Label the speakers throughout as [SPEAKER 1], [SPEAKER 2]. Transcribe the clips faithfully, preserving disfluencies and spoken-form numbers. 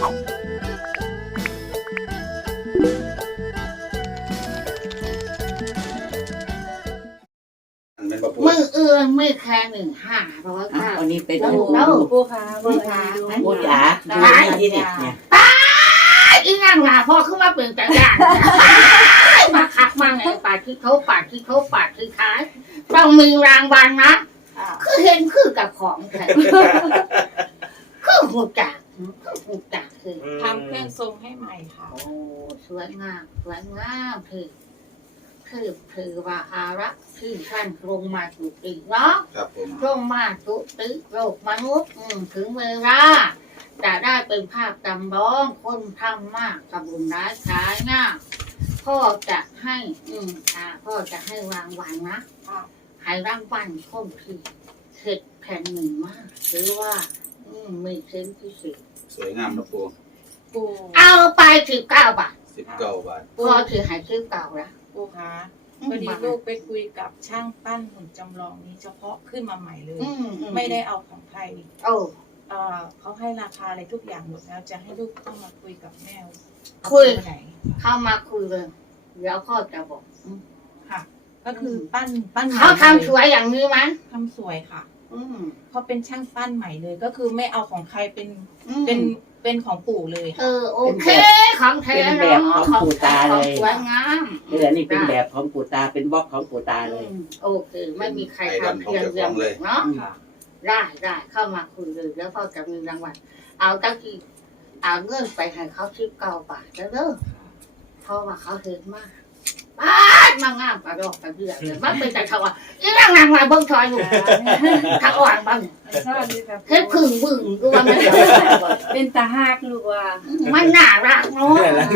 [SPEAKER 1] มือเอื้อนมือแค่หนึ่งห้าเพราะว่าข้า
[SPEAKER 2] วันนี้เป็น
[SPEAKER 1] แล้ว
[SPEAKER 3] ปูค่ะปูค่ะ
[SPEAKER 2] ปูจ๋าดูที่นี่เนี่ย
[SPEAKER 1] อีนั่งหลาพ่อขึ้นมาเป็นแต่ย่างมาคักมาไงปาดที่เขาปาดที่เขาปาดที่ท้ายต้องมีรางวัลนะคือเห็นคือกับของแท้คือหูจักคือหูจักคือ
[SPEAKER 3] ทำเครื่องทรงให้ใหม่ค่ะ
[SPEAKER 1] โอ้สวยงามสวยงามคือคือคือว่าอารักษ์ที่ท่านลงมาจุติเนาะ
[SPEAKER 4] ครับผม
[SPEAKER 1] ลงมาจุติโลกมนุษย์ถึงเวลาจะได้เป็นภาพจำลองคนทำมากกับบุญร้ายช้าง่าพ่อจะให้อืมอ่าพ่อจะให้รางวัลนะให้รางวัลคนที่เข็ดแผ่นหนึ่งมากหรือว่า อืมมีเซนที่สุด
[SPEAKER 4] สวยงามนะปู
[SPEAKER 3] ปู
[SPEAKER 1] เอาไปสิบเก้าบาท
[SPEAKER 4] สิบเก้าบาท
[SPEAKER 1] พ่อถือหายซื้อเก่าละ
[SPEAKER 3] ปูค่ะพอดีลูกไปคุยกับช่างปั้นหุ่นจำลองนี้เฉพาะขึ้นมาใหม่เลย
[SPEAKER 1] อืม
[SPEAKER 3] ไม่ได้เอาของใคร
[SPEAKER 1] โอ้
[SPEAKER 3] เอ่อเขาให้ราคาอะไรทุกอย่างหมดแล้วจะให้ลูกต้องมาคุยกับแม่
[SPEAKER 1] คุย
[SPEAKER 3] ไหน
[SPEAKER 1] เข้ามาคุยเลยเดี๋ยวพ่อจะบอกอืม
[SPEAKER 3] ค่ะ ก็คือปั้นปั้น
[SPEAKER 1] เขาทำสวยอย่างนี้ไหม
[SPEAKER 3] ทำสวยค่ะ
[SPEAKER 1] อืม
[SPEAKER 3] เขาเป็นช่างปั้นใหม่เลย ก็คือไม่เอาของใครเป็น
[SPEAKER 1] อืม
[SPEAKER 3] เป็นเป็นของปู่เลย
[SPEAKER 1] เอ
[SPEAKER 3] ค่ะ
[SPEAKER 1] อโอเคของแท้เนาะของแท้ของสวยงาม
[SPEAKER 2] เออนี่เป็นแบบของปู่ตาเป็นบล็อกของปู่ตาเลย
[SPEAKER 1] อืมโอเคไม่มีใครทำเพียงเดียวเนาะ
[SPEAKER 3] ค่ะ
[SPEAKER 1] ได้ได้เข้ามาคุยเลยแล้วพ่อจะมีรางวัลเอาตั้งที่เอาเงินไปให้เขาชิบเก้าบาทแล้วเด้อเพราะว่าเขาเห็นมากบ้านมางามกระดอกกระเดื่องเลยมันเป็นแต่เขาว่าอีนั่งนางมาเบิ้งชอยอยู่ถ้าอ่อนบ้างเฮ็ดพึ่งบึ้งดูว่ามัน
[SPEAKER 3] เป็นตาหักลูกว่า
[SPEAKER 1] มันน่ารักเนาะ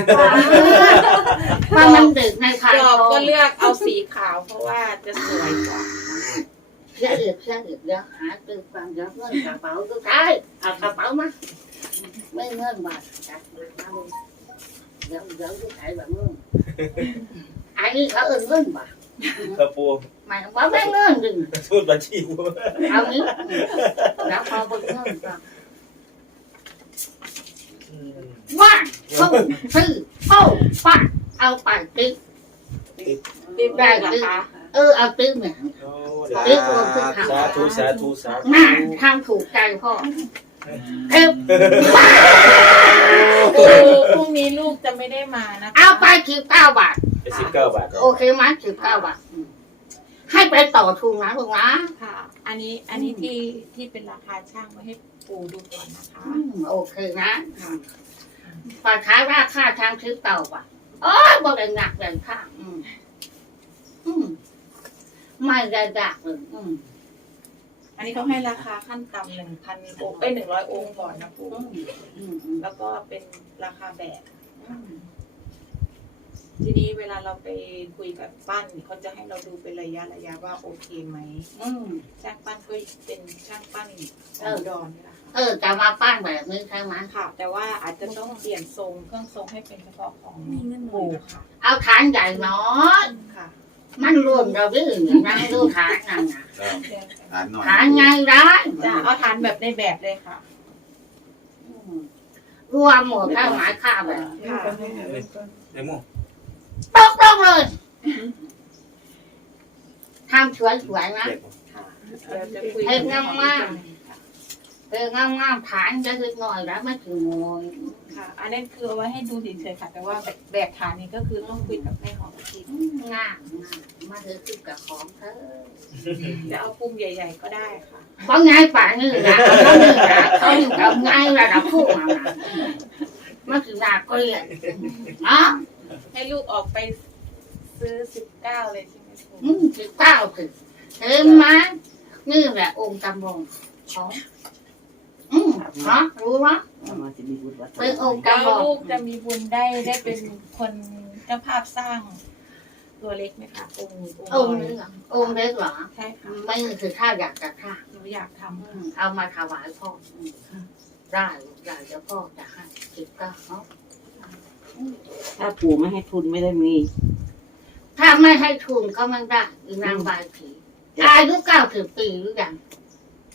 [SPEAKER 1] มันมันเด็กในคาย
[SPEAKER 3] ดอกก็เลือกเอาสีขาวเพราะว่าจะสวยกว่า
[SPEAKER 1] เชื่อเอียดเชื่อเอียดเดี๋ยวหาตื้อฟังเดี๋ยวเงินกระเป๋าก็ใช่เอากระเป๋ามาไม่เงินบาทจัดมาเลยเดี๋ยวเดี๋ยวจะขายแบบมึงอันนี้เขาเอิ้นเงินบาท
[SPEAKER 5] กระปู
[SPEAKER 1] หมายว่าไม่เงินดึง
[SPEAKER 5] ทูดบัญชีกู
[SPEAKER 1] เอานี้แล้วพอเบิ่งเงินก็ว่าเขาซื้อโอ้ป้าเอาไปติ๊ก
[SPEAKER 3] ปิ๊บได้เหรอคะ
[SPEAKER 1] เออเอาติ๊กเนี่ย
[SPEAKER 5] สาธุสาธุสาธุ
[SPEAKER 1] น่าทำถูกใจพ่อเออ
[SPEAKER 3] คือพรุ่งนี้ลูกจะไม่ได้มานะคะ
[SPEAKER 1] เอาไปสิบเก้าบาท
[SPEAKER 5] เป็นสิบเก้าบาท
[SPEAKER 1] โอเคไหมสิบเก้าบาทให้ไปต่อทุนนะลูกนะ
[SPEAKER 3] ค่ะ อันนี้อันนี้ที่ที่เป็นราคาช่างไว้ให้ปู่ดูก่อนนะคะ
[SPEAKER 1] อืมโอเคนะปาท้ายราคาทางซื้อเก่าป่ะโอ้ยบ่ได้หนักเลยค่ะอืมอืมไม่ได้ดักเลยอืม
[SPEAKER 3] อันนี้เขาให้ราคาขั้นต่ำหนึ่งพันองค์ไปหนึ่งร้อยองค์ก่อนนะปู่
[SPEAKER 1] อืมอืมอืม
[SPEAKER 3] แล้วก็เป็นราคาแบบ
[SPEAKER 1] อืม
[SPEAKER 3] ทีนี้เวลาเราไปคุยกับปั้นเขาจะให้เราดูเป็นระยะระยะว่าโอเคไหม
[SPEAKER 1] อืม
[SPEAKER 3] ช่างปั้นก็เป็นช่างปั้นข
[SPEAKER 1] เอ
[SPEAKER 3] อง
[SPEAKER 1] อ
[SPEAKER 3] ดอนนี่แหละค่ะ
[SPEAKER 1] เออจะมาปั้นแบบนี้ใช่ไหม
[SPEAKER 3] ค่ะ แต่ว่าอาจจะต้องเปลี่ยนทรงเครื่องทรงให้เป็นเฉพาะของปู่ค่ะ
[SPEAKER 1] เอาฐานใหญ่น้อย
[SPEAKER 3] ค่ะ
[SPEAKER 1] มันรวมเราดื้อนั่งดูฐานนั่นน่ะ
[SPEAKER 4] ฐานหน่อย
[SPEAKER 1] ฐานไงร้าย
[SPEAKER 3] จะเอาฐานแบบในแบบเลยค่ะ
[SPEAKER 1] อืมรวมหมดทั้งหมายค่าแบบ
[SPEAKER 3] ค่ะ
[SPEAKER 5] เดโม
[SPEAKER 1] ตกลงเลยทำสวยๆนะ
[SPEAKER 5] เด็ก
[SPEAKER 3] ค่ะเดี๋ยวจะคุย
[SPEAKER 1] เฮ็ดงามๆ เอองามๆฐานจะลึกหน่อยแล้วไม่ถึงโมย
[SPEAKER 3] ค่ะ อันนี้คือเอาไว้ให้ดูเฉยๆค่ะ แต่ว่าแบบแบบฐานนี้ก็คือต้องคุยกับแม่ของทีม
[SPEAKER 1] งามงามมาเถอะคือกับของเธอ
[SPEAKER 3] จะเอาปุ่มใหญ่ๆก็ได้ค่ะ
[SPEAKER 1] เพราะไงป่านนี่นะเขาหนึ่งนะเขาอยู่กับไงระดับผู้มานะมันคือนาเกลียดเนาะ
[SPEAKER 3] ให้ลูกออกไปซื้อสิบเก้าเลยใช่ไหมครู
[SPEAKER 1] อืมสิบเก้าคือเห็นไหมนี่แหละองค์จำลองของอืมเนาะรู้ไหม
[SPEAKER 2] มาจะมีบุญวัด
[SPEAKER 1] เป็นองค์
[SPEAKER 3] แล้ว
[SPEAKER 1] จำลอง
[SPEAKER 3] ลูกจะมีบุญได้ได้เป็นคนเจ้าภาพสร้างตัวเล็กไหมคะองค์องค์
[SPEAKER 1] องค์
[SPEAKER 3] ล
[SPEAKER 1] นี้
[SPEAKER 3] อย
[SPEAKER 1] เหรอองค์เล็กเหรอ
[SPEAKER 3] ใช่ค่ะ
[SPEAKER 1] ไม่คือถ้าอยากจะฆ่า
[SPEAKER 3] หนูอยากทำ
[SPEAKER 1] อื
[SPEAKER 3] ค่ะ
[SPEAKER 1] มเอามาถวายพ่ออืมได้อยากจะพ่อจะให้สิบเก้าเนาะ
[SPEAKER 2] ถ้าปู่ไม่ให้ทุนไม่ได้มี
[SPEAKER 1] ถ้าไม่ให้ทุนก็ไม่ได้อีนางบายผีอายุเก้าสิบปีหรือยัง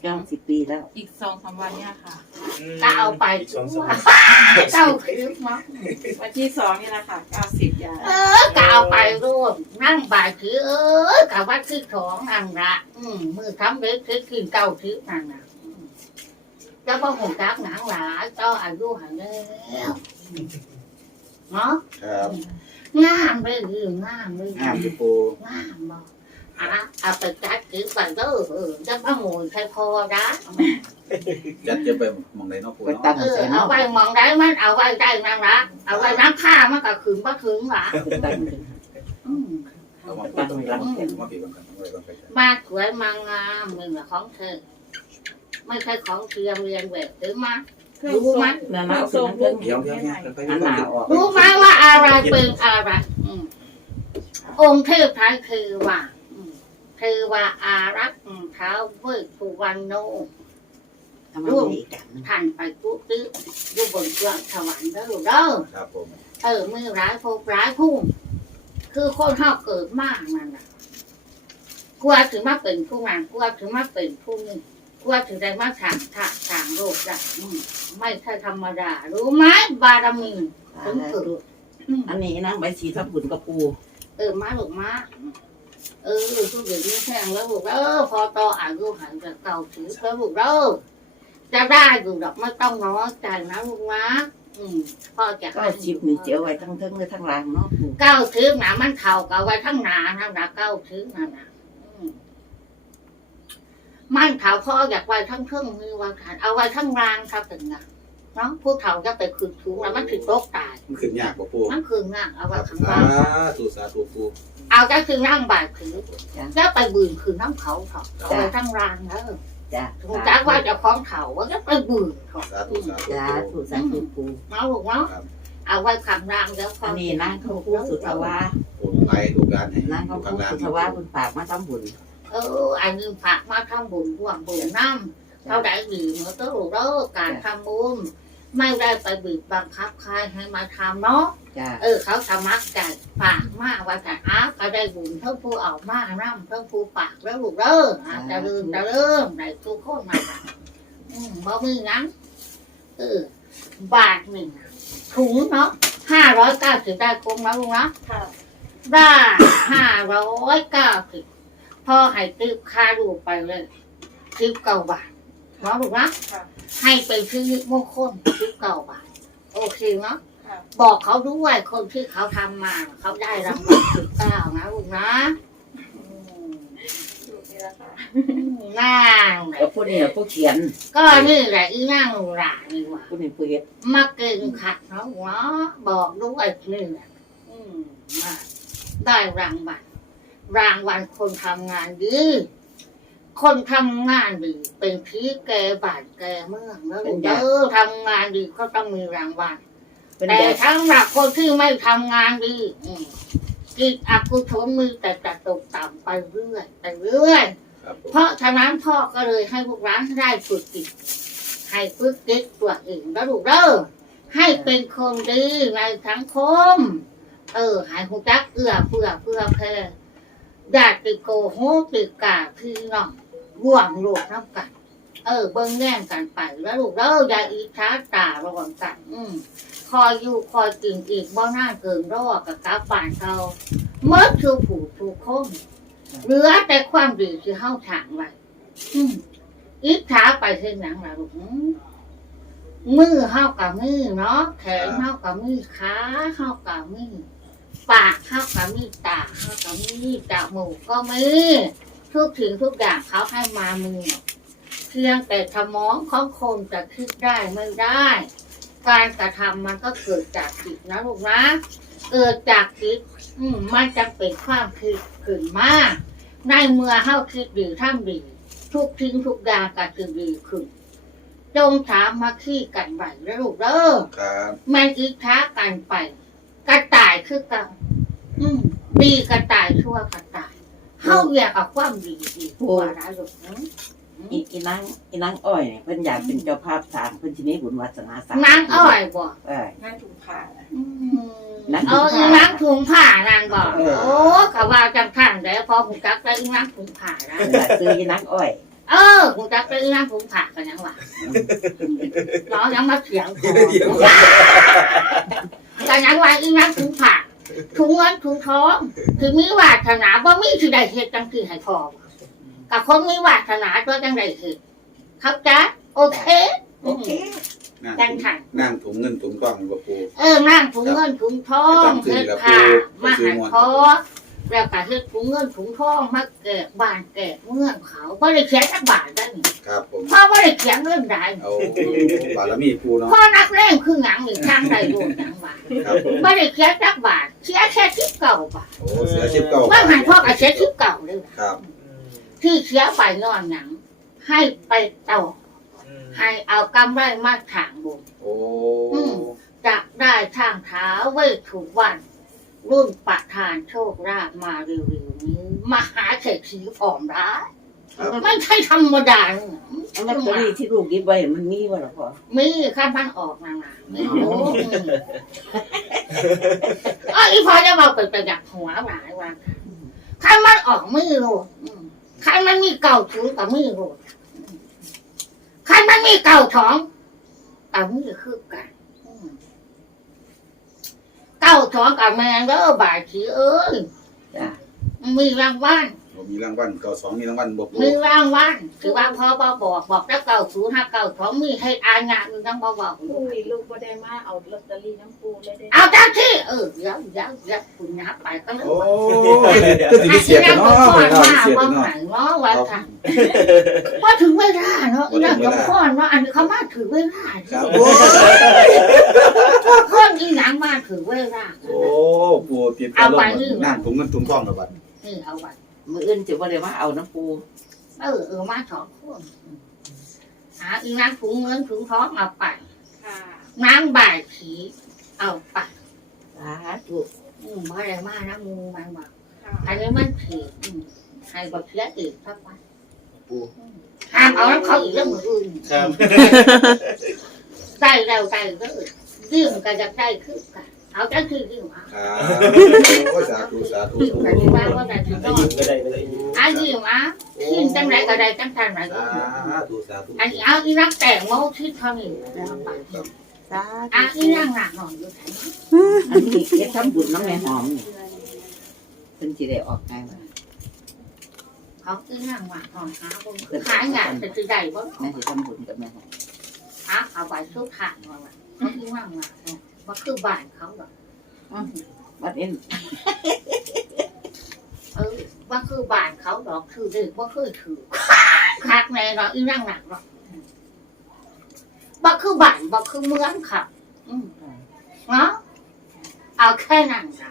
[SPEAKER 2] เก้าสิบปีแล้ว
[SPEAKER 3] อีกสองสามวันเนี่ยค่ะ
[SPEAKER 1] ก็เอาไป
[SPEAKER 5] อีกสองสาม
[SPEAKER 1] เจ้าคือมั้ง
[SPEAKER 3] วันที่สองนี่แหละค่ะเก้าสิบยา
[SPEAKER 1] เออก็เอาไปรูดนั่งบ่ายถือเออกับว่าคือของนั่งละอืมมือทำเล็กคือกินเก้าถือนั่นน่ะอืมเจ้าพ่อหงจักหนังหลาเจ้าอายุหันแล้วเนาะ
[SPEAKER 4] ครับ
[SPEAKER 1] งามเลยหรืองามเลย
[SPEAKER 4] งามอยู่ปู
[SPEAKER 1] งามบ่อ่ะเอาไปจัดถือไปเด้อเออจะพ่อหมูใครพอนะ
[SPEAKER 4] ยัดจะไปมองไหนเนาะปู
[SPEAKER 2] ไป
[SPEAKER 4] เนาะ
[SPEAKER 2] ตั้ง
[SPEAKER 1] เออ
[SPEAKER 2] ใส่
[SPEAKER 1] เอา
[SPEAKER 2] เนาะ
[SPEAKER 1] ไว้มองได้มันเอาไว้ได้นั่นละเอาไว้น้ำข้ามันก็ขึ้นบ่ถึงหรอ
[SPEAKER 2] ไปตั้งใส่
[SPEAKER 1] อืม
[SPEAKER 4] เอามา
[SPEAKER 2] ตั้งหลัง
[SPEAKER 4] เอา
[SPEAKER 2] เต็ม
[SPEAKER 4] มาปีบังกันเอาไว้บังกัน
[SPEAKER 1] มาสวยมางามมึงอะของเธอไม่ใช่ของเทียมเรียนแบบหรือมา รู้ไหม
[SPEAKER 2] นั่นนะเอาขึ้นนั่งเพิ่ง
[SPEAKER 4] เดี๋ยวเดี๋ยวเนี่ยค่อย
[SPEAKER 2] อันหนาออก
[SPEAKER 1] รู้ไหมว่าอะไรเป็นอะไรอืมองค์เทพไทยคือว่าอืมคือว่าอารักษ์อืมเท้าเวทสุวรรณโน
[SPEAKER 2] ทำอะไรอีกกัน
[SPEAKER 1] ท่านไปกุฏิอยู่บนเครื่องสวรรค์เด้อลูกเด้อ
[SPEAKER 4] ครับผม
[SPEAKER 1] เออมือร้ายพบร้ายพุ่งคือคนเฮาเกิดมากนั่นน่ะกลัวถึงมาเป็นผู้งานกลัวถึงมาเป็นผู้นี้กลัวถึงได้มาถางถางถางโลกได้อืมไม่ใช่ธรรมดารู้ไหมบารมีถึงเกิดอืม
[SPEAKER 2] อันนี้นะใบสีทับบุญกระปู
[SPEAKER 1] เออมาลูกมาเออทุกอย่างนี้แพงแล้วลูกเออพอโตอายุหันจะเก่าถือแล้วลูกเด้อจะได้อยู่ดอกไม่ต้องน้อยใจนะลูกนะอืมพ่อจะ
[SPEAKER 2] เก้าสิบนี่เจียวไว้ทั้งเทิงเลยทั้งหลังเนาะปู
[SPEAKER 1] เก้าถือหนามันเข่าก็เอาไว้ทั้งหนาทั้งหนาเก้าถือนั่นน่ะอืมมันเข่าพ่ออยากไว้ทั้งเครื่องมือวางฐานเอาไว้ทั้งรางครับถึงนะเนาะผู้เฒ่าจะไปคืนถุงแล้วมันถือโต๊ะตาย
[SPEAKER 4] มันขึ้นยากบ่ปู
[SPEAKER 1] มันคืนง่างเอา
[SPEAKER 4] ค
[SPEAKER 1] ไว้
[SPEAKER 4] รับ
[SPEAKER 1] ข้าง
[SPEAKER 4] สา
[SPEAKER 1] ล่าง
[SPEAKER 4] ธุสาธุปู
[SPEAKER 1] เอาก็คือนั่งบ่ายถือแล้วไปบืนคืนน้ำเขาเถอะเอาไว้ทั้งรางแล้ว
[SPEAKER 2] จ้า
[SPEAKER 1] ถึงจักว่าจะคล้องเถาว่าก็ไปบืนเถอะ
[SPEAKER 4] สาธุสาธุ
[SPEAKER 2] จ้า
[SPEAKER 4] ปู
[SPEAKER 2] ถูกสาธุปู
[SPEAKER 1] เอาลูกเนาะเอาไว้ข้างรางแล้วพ
[SPEAKER 2] อันนี้นางเขาพูดสุทวา
[SPEAKER 4] ปูไปดูการให้
[SPEAKER 2] นางเขา
[SPEAKER 4] ดู
[SPEAKER 2] พู
[SPEAKER 4] ข้าง
[SPEAKER 2] ด
[SPEAKER 4] ล่าง
[SPEAKER 2] สุทวาบุญปากมาทำบุญ
[SPEAKER 1] เอออันนี้ฝากมาทำบุญร่วมบุญน้ำเขาได้ดีเหมือนตัวลูกเด้อการทำบุญไม่ได้ไปบีบบังคับใครให้มาทำเนาะ
[SPEAKER 2] จ้า
[SPEAKER 1] เออเขาสมัครใจฝากมาว่าแต่อาก็ได้บุญเท่าผู้เอามาน้ำเท่าผู้ปากแล้วลูกเด้ออาจะลืมจะเริ่มได้ทุกคนมาอืมบ่มีงั้นเออบาทหนึ่งถุงเนาะห้าร้อยเก้าสิบได้คงแล้วลูกนะ
[SPEAKER 3] ค่ะ
[SPEAKER 1] ได้ห้าร้อยเก้าสิบพ่อให้ตืบค่าลูกไปเลยตืบเก้าบาทเนาะลูกนะ
[SPEAKER 3] ค่ะ
[SPEAKER 1] ให้ไปซื้อมงคลตืบเก้าบาทโอเคเนาะ
[SPEAKER 3] ค่ะ
[SPEAKER 1] บอกเขาด้วยคนที่เขาทำมาเขาได้รางวัลสิบเก้านะลูกนะอืม
[SPEAKER 3] อยู่นี่แหละค่ะ
[SPEAKER 1] น่าง
[SPEAKER 2] แล้วผู้นี้ผู้เขียน
[SPEAKER 1] ก็นี่แหละอีนั่งหลานี่หว่า
[SPEAKER 2] ผู้นี้ผู้เฮ็ด
[SPEAKER 1] มาเก่งขัดเนาะเนาะบอกด้วยนี่แหละอืมมาได้รางวัลรางวัลคนทำงานดีคนทำงานดีเป็นพี่แกบ้านแกเมืองแล้วลูกเออทำงานดีก็ต้องมีรางวัล
[SPEAKER 2] เป็น
[SPEAKER 1] แต่
[SPEAKER 2] ใหญ่
[SPEAKER 1] สำหรับคนที่ไม่ทำงานดีอืมกิจอกุศลมือแต่จะตกต่ำไปเรื่อยไปเรื่อย
[SPEAKER 4] ครับผม
[SPEAKER 1] เพราะฉะนั้นพ่อก็เลยให้พวกร้านได้ฝึกจิตให้ฝึกจิตตัวเองแล้วลูกเด้อให้เป็นคนดีในสังคม เออให้หูจักเอื้อเพื่อเพื่อแพ่ญาติโกโหติกาพี่น้องร่วมโลกน้ำกัน เออเบิ่งแง่งกันไปแล้วลูกเด้ออย่าอิจฉาตาระวังกัน อืม คอยอยู่คอยกินอีกบ่น่าเกินรอกับกาบ้านเขาเมื่อคือผู้ทุกคนเหลือแต่ความดีที่เฮาถางไว้อืมอิจฉาไปเฮ็ดหยังล่ะลูกอืมมือเฮากับมือเนาะแขนเฮากับมือขาเฮากับมือปากเฮากับมือตาเฮากับมือจมูกก็มือทุกสิ่งทุกอย่างเขาให้มามือเพียงแต่สมองของคนจะคิดได้ไม่ได้ การกระทำมันก็เกิดจากจิตนะลูกนะ เกิดจากจิตอืมมันจะเป็นความคิดขึ้นมาในเมื่อเฮาคิดดีทำดี ทุกทิ้งทุกอย่างก็จะดีขึ้นจงถามมาขี้กันไปแล้วลูกเด้อ
[SPEAKER 4] ครับ
[SPEAKER 1] แมันอิจฉากันไป กระต่ายคือกันอืมดีกระต่ายชั่วกระต่ายเฮาอยากกับความดีดีกว่านะลูกนะ
[SPEAKER 2] อีอีนางอีนางอ้อยเนี่ยเพิ่นอยากเป็นเจ้าภาพสร้างเพิ่นสิมีบุญวาสนาสร้าง
[SPEAKER 1] นางอ้อยบ่
[SPEAKER 2] เออ
[SPEAKER 3] นั่งถุงผ้านะ
[SPEAKER 1] อืม
[SPEAKER 2] นาง
[SPEAKER 1] เอ
[SPEAKER 2] ถุง
[SPEAKER 1] อ
[SPEAKER 2] ผ้า
[SPEAKER 1] อีนักถุงผ้านางบอก
[SPEAKER 2] เออ
[SPEAKER 1] โอ้เขาว่าจังขันแต่พอหูจักได้อีนักถุงผ้านะ
[SPEAKER 2] เออซื้ออีนางอ้อย
[SPEAKER 1] เออกูจะไปนั่งถุงผักกันยังวะร้องยังมาเถียงกูกันยังวะอีนั่งถุงผักถุงเงินถุงทองถึงมีวาสนาบ่มีที่ใดเหตุจังที่ให้พอกับคนมีวาสนาตัวจังใดเหตุครับจ๊ะโอเคโอเคจังถัง
[SPEAKER 4] นั่งถุงเงินถุงทองบ่ปู
[SPEAKER 1] เออนั่งถุงเงินถุงทองเฮ็ดผ้ามาหันคอแล้วก็เฮ็ดถุงเงินถุงทองมาแกะบ้านแกะเมืองเขาบ่ได้เขียนสักบาทได้นี่
[SPEAKER 4] ครับผม
[SPEAKER 1] เพราะบ่ได้เขียนเรื่องใด
[SPEAKER 4] เอาบารมีปูเนาะ
[SPEAKER 1] เพราะนักเล่นคือหยังนี่ทางใดโดนหยังว่า
[SPEAKER 4] ครับผม
[SPEAKER 1] บ่ได้เขียนสักบาทเขียนแค่สิบเก้าบาท
[SPEAKER 4] โอ้เสียสิบเก้า
[SPEAKER 1] ว่าหันพ่อก็เขียนสิบเก้าเลย
[SPEAKER 4] ครับ
[SPEAKER 1] ที่เขียนไปนอนหยังให้ไปต่อให้เอากำไรมาถางบุญ
[SPEAKER 4] โอ้
[SPEAKER 1] จะได้ทางเท้าไว้ถูกวัน รุ่นประทานโชคลาภมาเร็วๆนี้มหาเศรษฐีผอมร้าย
[SPEAKER 4] ครับ
[SPEAKER 1] ไม่ใช่ธรรมดาเนี่ย
[SPEAKER 2] ลอตเตอรี่ที่ลูกยิบไว้มันมีบ่ล่ะพ่อ
[SPEAKER 1] มีขั้นพันออกนานๆไม่รู้อ๋ออีพอจะมาเปิดประหยัดหัวหลายวันขั้นมันออกมือโลดขั้นมันมีเก่าถุงกับมือโลดขั้นมันมีเก่าท้องกับมือคือกันเก้าท้องกับแมงเด้อบาดขีเอ้ย
[SPEAKER 2] จ้ะ
[SPEAKER 1] มีรางวัล
[SPEAKER 4] ผมมีรางวัลเก้าสองมีรางวัลบ่ปู
[SPEAKER 1] มีรางวัลถือว่าพ่อบ่บอกบอกแล้วเก้าศูนย์ห้าเก้าท้องมีให้อาญามีทั้งบ่บอก
[SPEAKER 3] ปูนี่ลูกบ่ได้มาเอาลอตเตอรี่น้ำปูเลยได้
[SPEAKER 1] เอาจังที่เออเดี๋ยวเดี๋ยวเดี๋ยวคุณนับไปก็เลย
[SPEAKER 4] โอ้ก็สิไปเสียกันเนาะ
[SPEAKER 1] พ่อ
[SPEAKER 4] ไม่เอา
[SPEAKER 1] มา
[SPEAKER 4] เสีย
[SPEAKER 1] ว่า
[SPEAKER 4] กันเนาะ
[SPEAKER 1] ไหนเนาะวันค่ะพอถึงเวลาเนาะอีนั่นกับพ่อเนาะอันนี้เขามาถึงเวลา
[SPEAKER 4] ครับโอ้
[SPEAKER 1] พ่ออีหนังมาถึงเวลา
[SPEAKER 4] โอ้ปูเตรียมการลงนั่งถุงเงินถุงทองแล้วบัด
[SPEAKER 1] นี่เอาไว้
[SPEAKER 2] มื้ออื่นสิบ่ได้มาเอาน้ำปู
[SPEAKER 1] เออเออมาสองคนหาอีนางถุงเงินถุงทองเอาไป
[SPEAKER 3] ค่ะ
[SPEAKER 1] นางบ่ายผีเอาไป
[SPEAKER 2] สาธุ
[SPEAKER 1] อืมบ่ได้มานะมูมันบอก
[SPEAKER 3] ค่ะ
[SPEAKER 1] อันนี้มันผีอืมให้บอกเสียอีกสักวัน
[SPEAKER 5] ปู
[SPEAKER 1] ห้ามเอาน้ำเขาอีกเรื่องมืออื่น
[SPEAKER 5] ครับ
[SPEAKER 1] ได้แล้วได้เลยยื่มก็จะได้คือกันเอาจังคือยื่มเอา
[SPEAKER 4] ครับโอ้สาธุสาธุ
[SPEAKER 1] ยื่มก็จะว่าว่าได้ถึง
[SPEAKER 5] ได้
[SPEAKER 1] ต้อง
[SPEAKER 5] ยินก็ได้ก็ได้
[SPEAKER 1] อ่ะยื่มอ่ะขึ้นจังไรก็ได้จังทันไรก็
[SPEAKER 4] สา
[SPEAKER 1] ได้
[SPEAKER 4] ธุสาธุ
[SPEAKER 1] อันนี้เอาอีนักแต่งโมที่เท่านี้แล้วไป
[SPEAKER 2] สา
[SPEAKER 1] อ่ะ
[SPEAKER 2] ธุ
[SPEAKER 1] อีนั่งหนักหน่อยอยู่ไหน
[SPEAKER 2] อันนี้เฮ็ดทำบุญน้ำแม่หอมนี่เพิ่นสิได้ออกง่ายว่า
[SPEAKER 1] เขาอีนั่งหนักหน่อยหาบนขายงานจะจะได้บ่
[SPEAKER 2] แม่สิทำบุญกับแม่หอม
[SPEAKER 1] หาเอาไว้ทุกทางว่าว่าเขาอีนั่งหนักเนี่ยว่าคือบ้านเขาหรอก
[SPEAKER 2] บัดเอ็น
[SPEAKER 1] เออว่าคือบ้านเขาดอกคือเด็กว่าคือถือคักแน่เนาะอีนั่งหนักเนาะว่าคือบ้านว่าคือเมืองค่ะอืมเนาะเอาแค่นั้นจ้ะ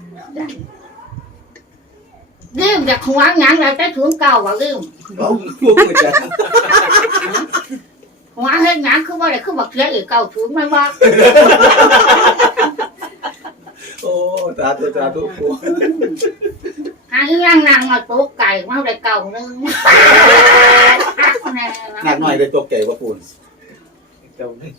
[SPEAKER 1] เรื่องจากหัวงานเราจะถึงเก่าว่าเรื่อง
[SPEAKER 4] เอาลูกมาจ้ะ
[SPEAKER 1] หัวเฮ็ดงานคือว่าอะไรคือบักเสียอีกเก่าถึงมันว่า
[SPEAKER 4] โอ้สาธุสาธุปู
[SPEAKER 1] หาที่นั่งนั่งมาโต๊ะไก่มาได้เก่านึง
[SPEAKER 4] หนักหน่อยเลยตกใจว่าปูน
[SPEAKER 5] เจ้านี่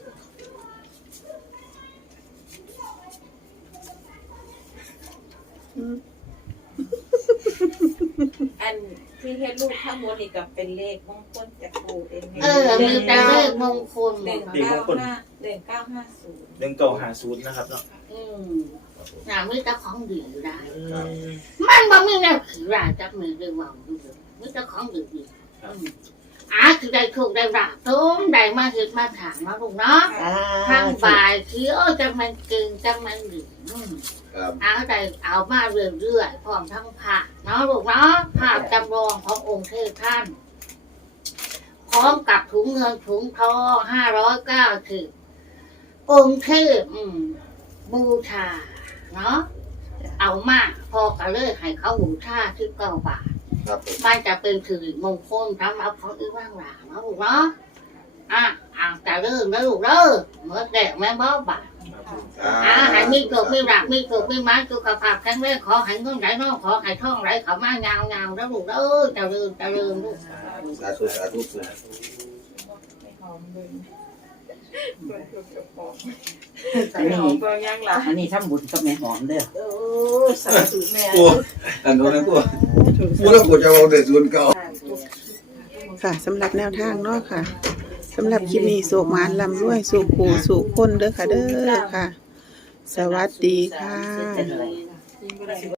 [SPEAKER 3] อันที่เฮ็ดลูกข้างบนนี่ก็เป็นเลขมงคลจากปูเอง
[SPEAKER 1] เออมีแต่เลขมงคล
[SPEAKER 3] เด่นเก้าห้าเด่นเก้าห้าศูนย์
[SPEAKER 5] เรื่องเก่าหาศูนย์นะครับเนาะ
[SPEAKER 1] อืมน่ามีแต่ของดีอยู่ได้
[SPEAKER 5] ครับ
[SPEAKER 1] มันบ่มีแนวขี้ร้ายจักมือเรื่องว่าอยู่เลยมีแต่ของดีดีอืมอาคือได้ถูกได้ราบต้มได้มาเฮ็ดมาถางมาลูกเนาะ
[SPEAKER 2] สา
[SPEAKER 1] ทั้ง
[SPEAKER 2] ธุ
[SPEAKER 1] บ่ายคือโอ้จังมันเก่งจังมันดีอืม
[SPEAKER 4] ครับ
[SPEAKER 1] เอาได้เอามาเรื่อยๆพร้อมทั้งภาพเนาะลูกเนาะภาพจำลองขององค์เทพท่าน พร้อมกับถุงเงินถุงทองห้าร้อยเก้าสิบองค์เทพอืมบูชาเนาะเอามาพอก็เลยให้เขาบูชาที่เก้าบาท
[SPEAKER 4] ครับผม
[SPEAKER 1] มันจะเป็นสิริมงคลสำหรับของอีว่างหลาเนาะลูกเนาะอ่ะอ่ะจะเริ่มแล้วลูกเด้อเมื่อแดกแม่บ่บาท อ่าให้มีโชคมีรักมีโชคมีมาสุขภาพแข็งแรงขอให้เงินไหลน้องขอให้ท่องไหลเข้ามาเงาเงาแล้วลูกเอ้ยเจริญเจริญลูก
[SPEAKER 4] สาธุสาธุปู
[SPEAKER 3] ไม่หอมเลยเบิ่งถูกจะหอม
[SPEAKER 2] อันนี้
[SPEAKER 3] หอมเบิ่งยังล่ะ
[SPEAKER 2] อันนี้ทำบุญกับแม่หอมเด้อ
[SPEAKER 3] โอ้สาธุแม่
[SPEAKER 4] ปูอันโน้นนะปูปูแล้วปูจะเอาเด็ดส่วนเก่า
[SPEAKER 3] สาธุ
[SPEAKER 4] ค
[SPEAKER 6] ค่ะสำหรับแนวทางเนาะค่ะสำหรับคลิปนี้โศกหมานลำรวยสู่ปู่สู่คนเด้อค่ะเด้อค่ะ สวัสดีค่ะ